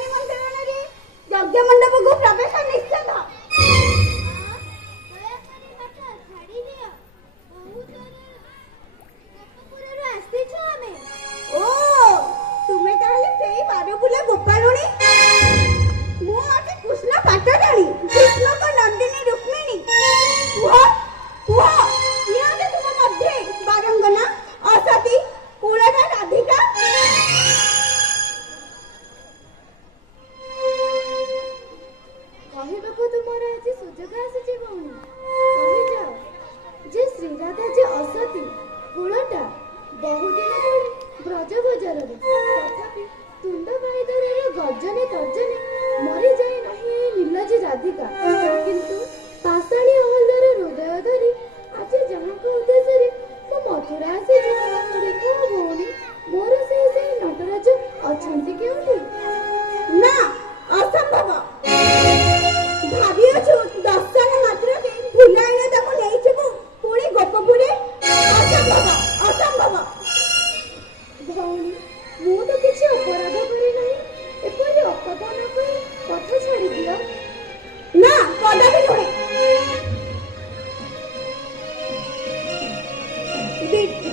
ନିମନ୍ତ୍ରଣରେ ଯଜ୍ଞ ମଣ୍ଡପକୁ ପ୍ରବେଶ ନିଷେଧ। ଓ ତୁମେ ତାହେଲେ ସେଇ ବାରବୁଲା ଗୋପାଳୁଣୀ? ମୁଁ ଅଛି କୃଷ୍ଣ ପାଟରାଣୀ, କୃଷ୍ଣଙ୍କ ନନ୍ଦିନୀ ରୁକ୍ମିଣୀ। କୁହ କୁହ, କିଏ ତୁମ ମଧ୍ୟରେ ବାରଙ୍ଗନା, ଅସତୀ, କୁଳର ରାଧିକା? କହିବାକୁ ତୁମର ଆଜି ସୁଯୋଗ ଆସିଛି ଭଉଣୀ। କହିଯାଅ ଯେ ଶ୍ରୀରାଧା ଯେ ଅସତୀ, କୁଳଟା ବହୁଦିନ ଧରି ବ୍ରଜବଜାରରେ, ତଥାପି ତୁଣ୍ଡ ବାଇଦରର ଗର୍ଜନେ ତର୍ଜନେ ମରିଯାଏ ନାହିଁ ଏହି ନିର୍ଲଜ୍ଜ ରାଧିକା। କିନ୍ତୁ ପାଷାଣୀ ଅହଲ୍ୟାର ହୃଦୟ ଧରି ଆଜି ଯାହାଙ୍କ ଉଦ୍ଦେଶ୍ୟରେ ମୁଁ ମଥୁରା ଆସିଛି, ଦେଖ ଭଉଣୀ, ମୋର ସେଇ ନଟରାଜ ଅଛନ୍ତି କେଉଁଠି? ନା, ଅସମ୍ଭବ। ଭାବିଅଛୁ ଦର୍ଶନ ମାତ୍ରକେ ଭୁଲାଇଲେ ତାକୁ ନେଇଯିବୁ ପୁଣି ଗୋପପୁରେ? ଅସମ୍ଭବ, ଅସମ୍ଭବ। ଭଉଣୀ, ମୁଁ ତ କିଛି ଅପରାଧ କରି ନାହିଁ, ଏପରି ଅପମାନ କରି କଥା ଛାଡ଼ି ଦିଅ। ନା, କଦାପି ନୁହେଁ।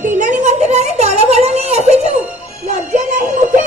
ବିନା ନିମନ୍ତ୍ରଣରେ ଦଳବଳ ନେଇ ଆସିଛୁ, ଲଜ୍ଜା ନାହିଁ ମୁଖେ?